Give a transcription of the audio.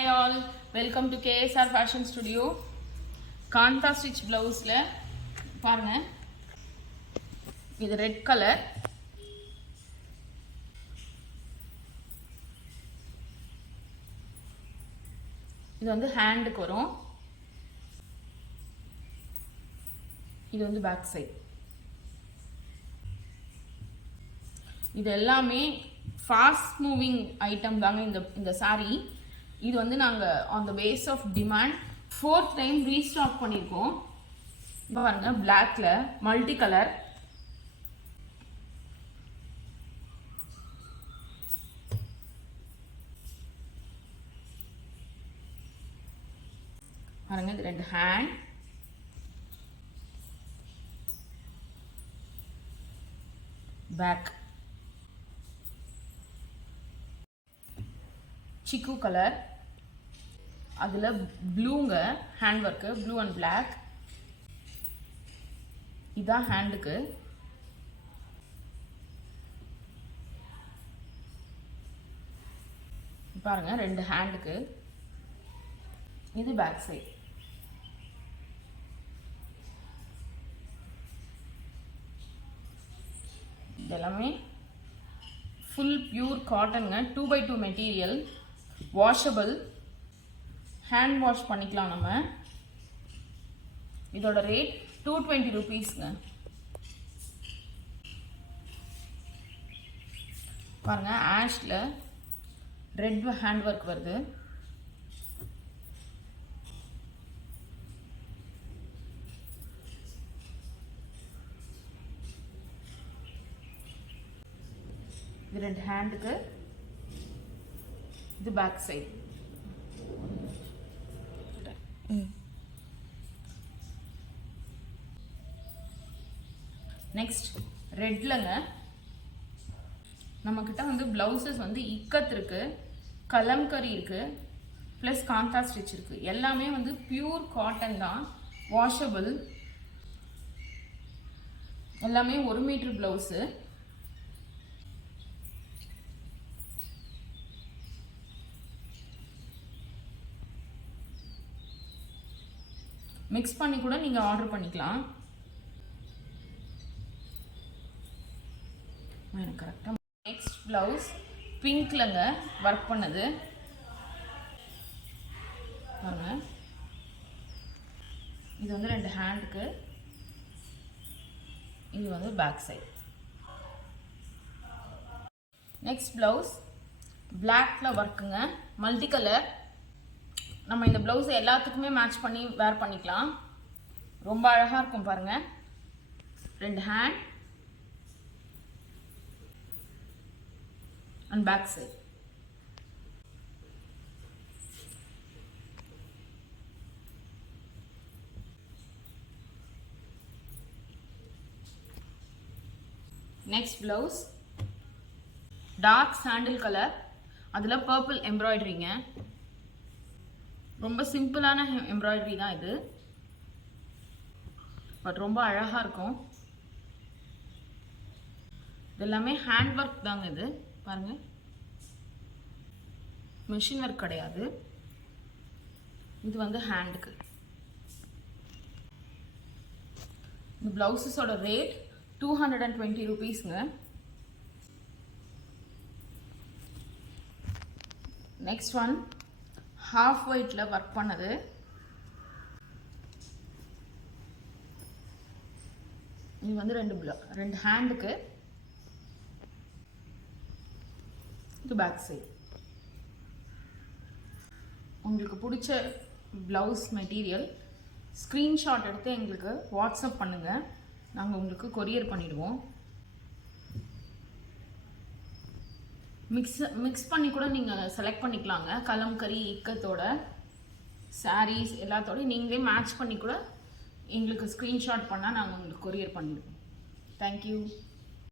Hi all, welcome to KSR Fashion Studio. Kanta stitch blouse la பாருங்க இது red colour இது வந்து ஹேண்டுக்கு வரும் இது வந்து பேக் சைடு இது எல்லாமே ஃபாஸ்ட் மூவிங் ஐட்டம் தாங்க இந்த saree இது வந்து நாங்க on the base of demand 4th time restock பண்ணிருக்கோம் பாருங்க blackல மல்டி கலர் பாருங்க இது ரெண்டு ஹேண்ட் பேக் chiku color அதுல ப்ளூங்க hand work blue and black இதான் ஹேண்டுக்கு பாருங்க ரெண்டு ஹேண்டுக்கு இது பேக் சைடு இதெல்லாமே full pure cotton 2x2 material washable hand wash பண்ணிக்கலாம் நம்ம இதோட ரேட் 220 rupeesங்க பாருங்க ஆஷ்ல ரெட் ஹேண்ட் வர்க் வருது இது ரெண்டு ஹேண்டுக்கு இது பேக் சைடு நெக்ஸ்ட் ரெட்லங்க நம்ம கிட்ட வந்து பிளவுசஸ் வந்து இக்கத் இருக்கு கலம்கரி இருக்கு பிளஸ் காந்தா ஸ்டிச் இருக்கு எல்லாமே வந்து பியூர் காட்டன் தான் வாஷபிள் எல்லாமே 1 மீட்டர் பிளவுஸ் மிக்ஸ் பண்ணி கூட நீங்க ஆர்டர் பண்ணிக்கலாம் கரெக்டா நெக்ஸ்ட் பிளவுஸ் பிங்க்லங்க வர்க் பண்ணது பாருங்க இது வந்து ரெண்டு ஹேண்டுக்கு இது வந்து பேக் சைடு நெக்ஸ்ட் பிளவுஸ் பிளாக்ல வர்க்குங்க மல்டி கலர் நம்ம இந்த பிளவுஸ் எல்லாத்துக்குமே மேட்ச் பண்ணி வேர் பண்ணிக்கலாம் ரொம்ப அழகா இருக்கும் பாருங்க ரெண்டு hand and back side next blouse dark sandal color அதுல purple embroideryங்க ரொம்ப சிம்பிளான எம்ப்ராய்டரி தான் இது பட் ரொம்ப அழகா இருக்கும் இதெல்லாமே ஹேண்ட் வர்க் தாங்க இது பாருங்க மெஷின் வர்க் கிடையாது இது வந்து ஹேண்டுக்கு இந்த பிளவுஸஸோட ரேட் 220 rupeesங்க நெக்ஸ்ட் ஒன் ஹாஃப் ஒயிட்ல ஒர்க் பண்ணது இது வந்து ரெண்டு ஹேண்டுக்கு இது பேக் சைடு உங்களுக்கு பிடிச்ச பிளவுஸ் மெட்டீரியல் ஸ்க்ரீன்ஷாட் எடுத்து எங்களுக்கு வாட்ஸ்அப் பண்ணுங்க நாங்கள் உங்களுக்கு கொரியர் பண்ணிடுவோம் மிக்ஸ் பண்ணி கூட நீங்கள் செலக்ட் பண்ணிக்கலாங்க கலம்கரி இக்கத்தோட சாரீஸ் எல்லாத்தோட நீங்களே மேட்ச் பண்ணி கூட எங்களுக்கு ஸ்க்ரீன்ஷாட் பண்ணால் நாங்கள் உங்களுக்கு கொரியர் பண்ணிடுவோம் தேங்க்யூ